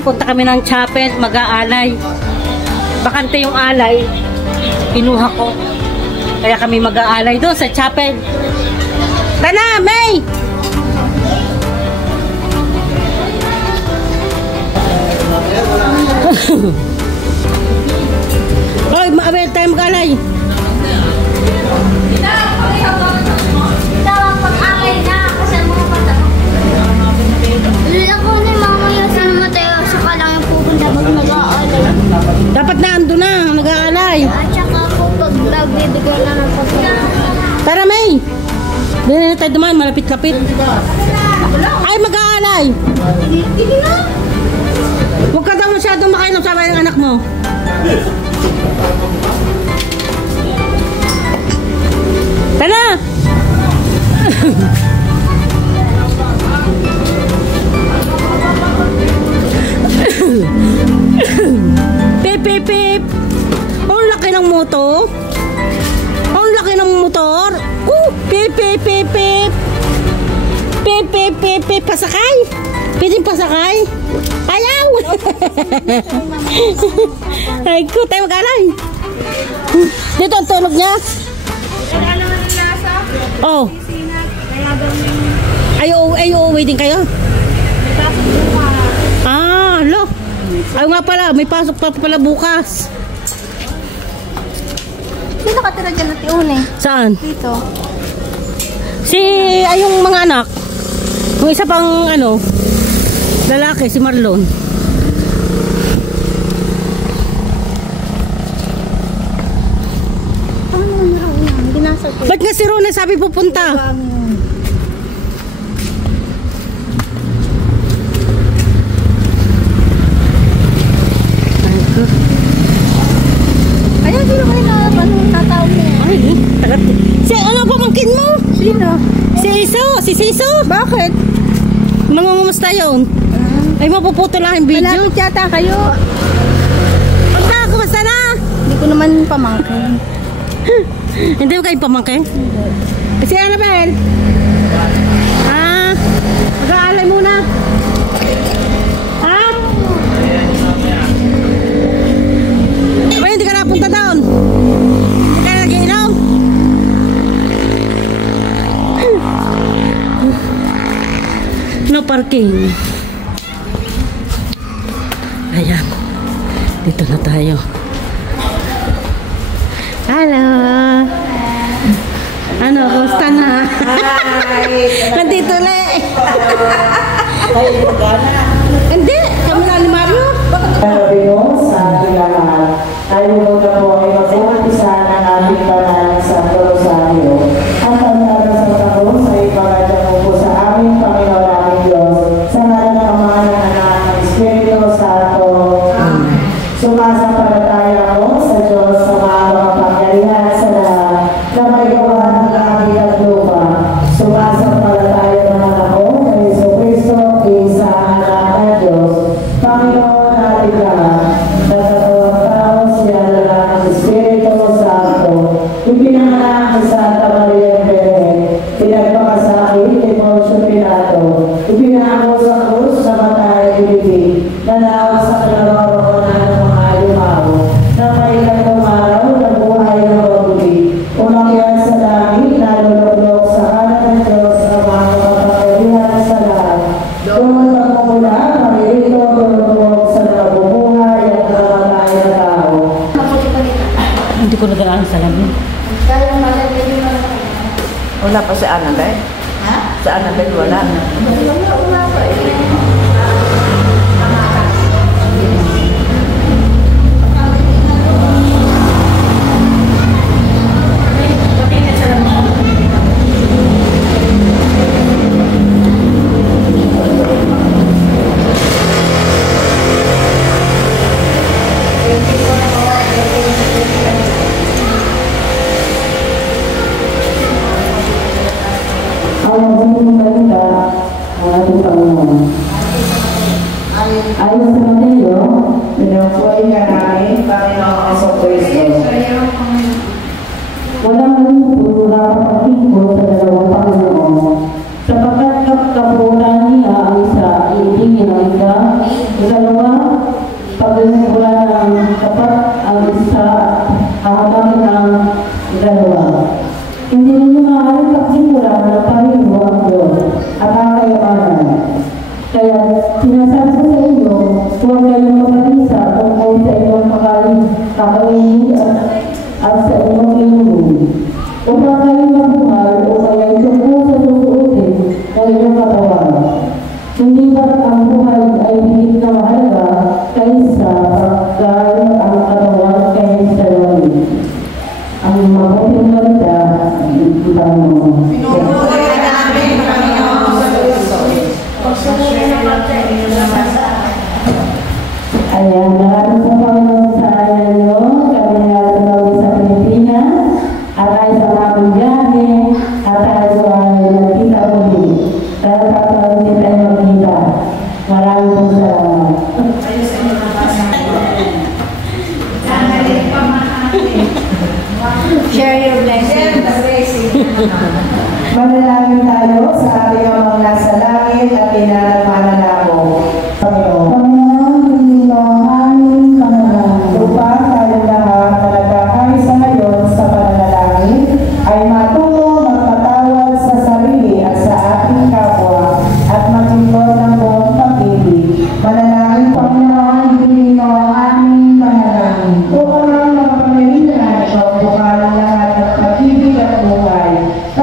naman, punta kami ng chapel, mag-aalay. Bakante yung alay, kinuha ko. Kaya kami mag-aalay doon sa chapel. Tana, May! Hoy, maabay tayo mag-alay. Pag-alay na, kasi mga patapos. Lala ko na yung mga yung sinamateo, saka lang yung pupunta pag mag-aalay. Dapat na ando na, mag-aalay. At saka po pag nagbibigay na ng pagkakas. Tara, May! Dili na tayo dumaan, malapit-lapit. Ay, mag-aalay! Hindi na. Huwag ka daw masyadong makainom sa ng anak mo. Tara! Pip, pip, pip! Ang laki ng motor! Ang laki ng motor! Pip, pip, pip, pip! Pip, pip, pip, pip! Pasakay! Pwedeng pasakay? Ayaw! Ay ko, tayo mag-alay! Dito ang tulog niya. Oh. Ay, uuwi din kayo? Ah, lo. Ay nga pala, may pasok pa pala bukas. Sino nakatira dyan at iune? Saan? Dito. Ay yung mga anak. Yung isa pang lalaki, si Marlon. Ba't nga si Rona sabi pupunta? Ayan, sino kayo na tatawag mo? Ay, tagat. Ano pamangkin mo? Sino? Si Siso. Bakit? Nangungumusta yun? Ay, mapuputo lang yung video. Malapit yata kayo. Pagka, kumusta na? Hindi ko naman pamangkin. Hindi mo kayo pamangkin? Si Annabelle? Mag-aalay muna. Ha? Ay, hindi ka napunta doon. Hindi ka nag-iinaw. No parking. Ayan. Dito na tayo. Hello. Ano, kumusta na? Hi. Nandito na eh. Ay, magana. Hindi, kami na ni Mario. Sabi mo sa ating lahat, tayo muna po ay mag-umpisa ng ating pangalan sa Rosario. Ang pagdarasal ako sa ipangalan mo po sa aming Panginoon aming Diyos, sa ngalan ng Ama ng Anak ng Espiritu Santo. Sumasampalataya ako sa Diyos sa mga makapangyarihan sa lahat na may gawa ng langit at lupa. Sumasampalataya naman ako kay Jesucristo, isa ang anak ng Diyos, Panginoon natin lahat, na katawang tao siya na lang ang Espiritu Santo, ipinanganak ni Santa Maria Virgen, pinagpakasakit ni Poncio Pilato, ipinako sa krus na matay ibigay, nanawa sa kinaroroonan ng mga alimaw, na may ikatong araw na buhay ng paguli, umakyat sa langit na lulog sa kanan ng Diyos ang mga makapangyarihan sa lahat. Doon magmumula, maririto, lulog sa nabubuhay at namatay na tao. Hindi ko nagaan sa lamin. Wala pa si Annabelle? Ha? Si Annabelle wala. Wala pa eh. Ayon sa Mateo, pinagpuhay ka namin, Panginoong Jesucristo. Walang lupot na pagtingko sa dalawang Panginoon, sapagkat kapunan niya ang isa, iibigin ang isa, sa dalawa kami ng dalawa. Hindi ninyo maaaring pagsimulan na parin mo ang Diyos at ang kayamanan. Kaya sinasabi ko sa inyo, huwag kayong makalisa tungkol sa inyong kakainin at sa inyong inumin. Upang kayo mabuhay o kaya tungkol sa susuotin ng inyong katawan. Hindi ba ang buhay ay higit na mahalaga kaysa pagkain ang katawan kaysa langit? Ang mabuting balita, kita mo. Pinupuri namin, Panginoon sa Kristo. Ayan, maraming po Panginoon sa ayaw nyo. Kami na tumawag sa Pilipinas. At tayo sa mga biyahe. At tayo ay nagkita muli. Dahil tatawag din tayo magkita. Maraming po salamat. Share your blessings. Manalangin tayo sa ating amang nasa langit at pinanagmanalako. Panginoon, hindi mo aming panalangin. Lupa tayong lahat na nagkakaisa ngayon sa pananalangin ay matulong magpatawad sa sarili at sa ating kapwa at maglingkod ng buong pag-ibig. Manalangin, Panginoon, hindi mo aming panalangin. Upang ang mga pamilya ito, buka ng lahat ng pag-ibig at buhay. Sa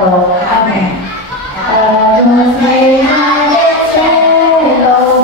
Salmo. Amen. Agnus Dei nel cielo,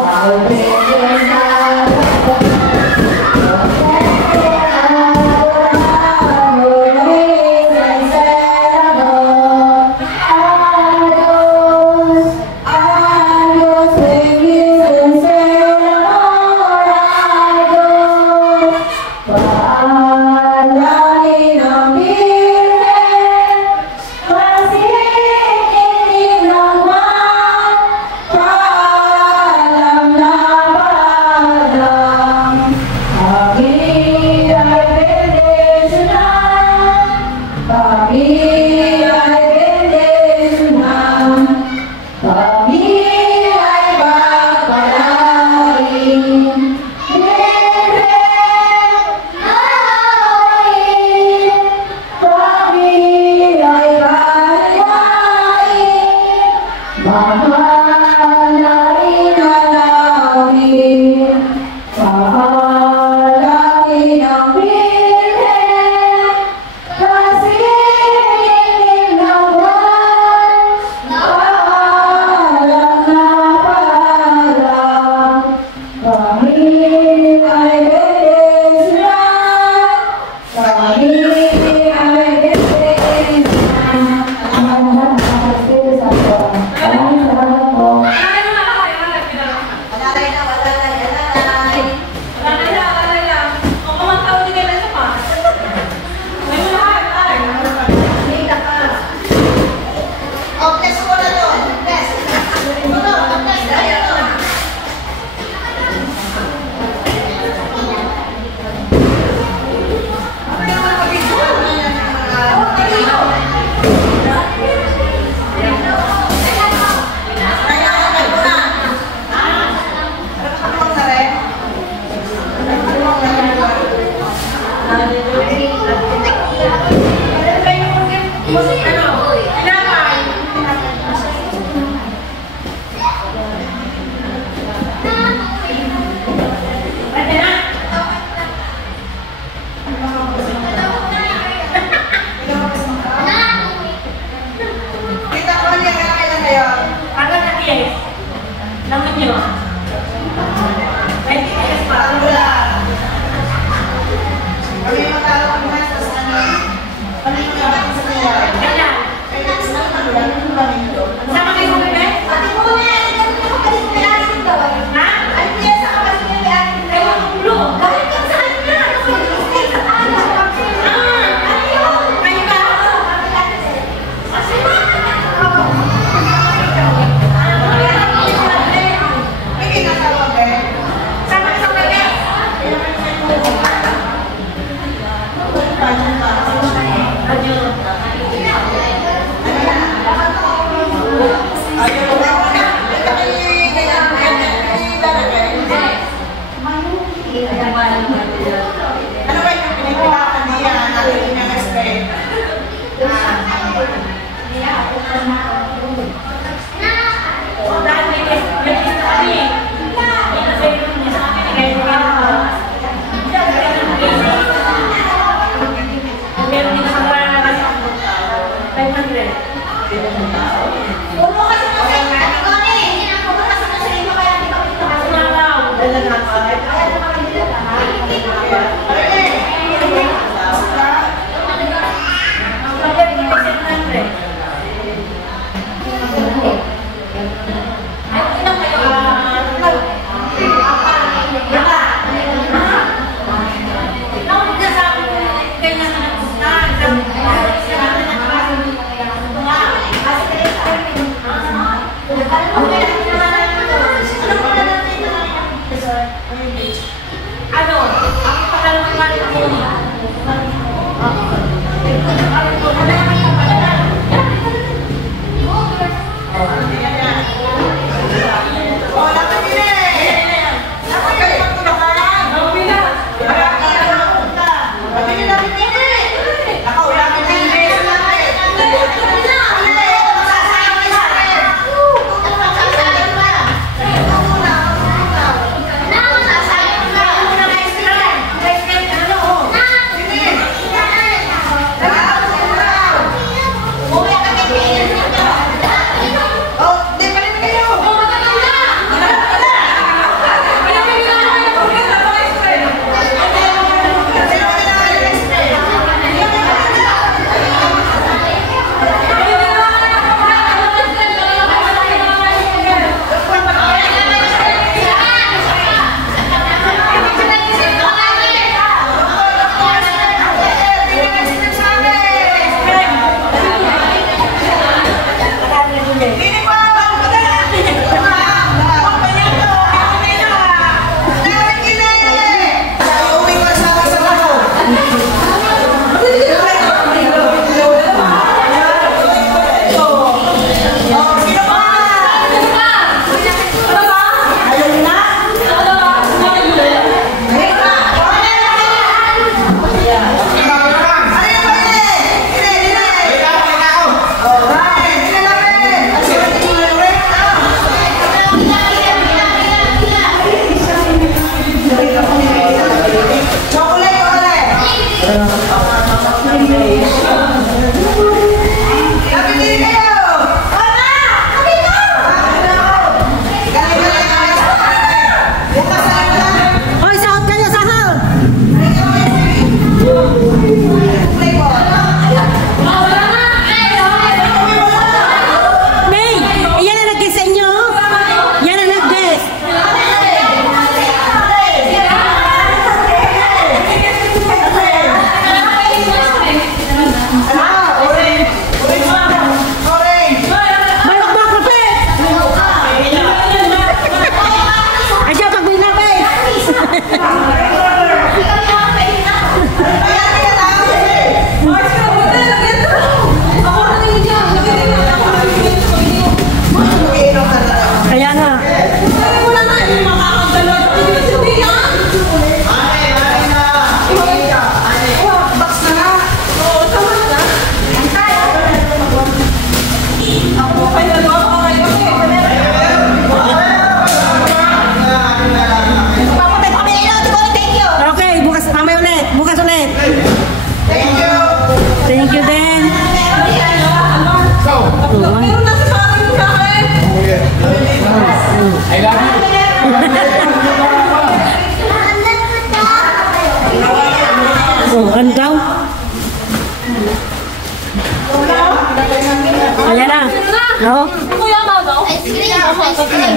No? Ice cream. Ice cream.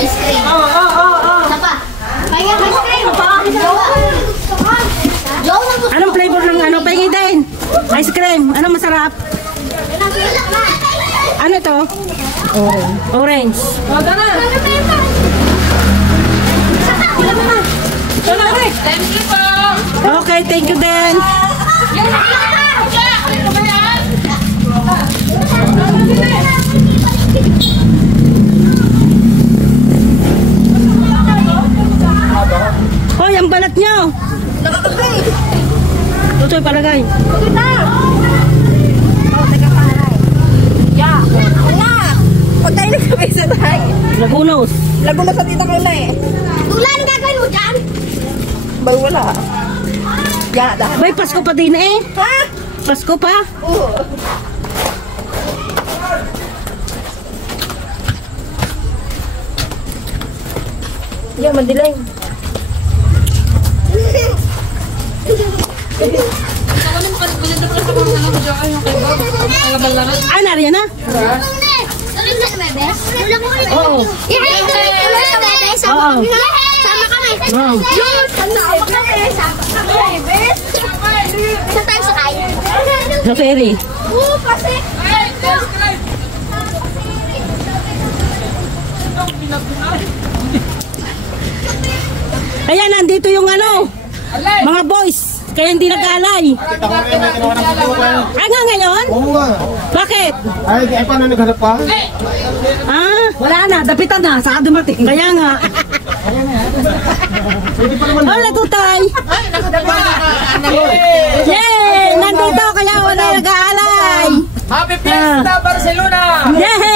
Ice cream. Isa pa. Kaya ice cream. Anong flavor ng ano? Pahingi din. Ice cream. Anong masarap? Ano to? Orange. Thank you po. Okay, thank you din. Hoy, ang balat nyo. Tutoy palagay. Pag tayo nagkabisa tayo. Lagunos. Lago na sa tita ko na eh. Tula, ano gagawin mo dyan? Bay wala. Yada. Bay, Pasko pa din eh. Ha? Pasko pa. Oo. Yan, madilim. Ah, nariyan na? Oo. Oo. Sama kami. Wow. Sama kami. Saan tayo sakay? Sa ferry. Oo, kasi. Ayan, nandito yung ano, mga boys. Kaya hindi nag-alay. Ah, nga ngayon? Oo nga. Bakit? Ay, paano naghanap pa? Ah, wala na. Dapitan na. Saka dumating. Kaya nga. Hola, tutay. Yay! Nandito. Kaya wala nag-aalay. Happy Fiesta, Barcelona! Yay!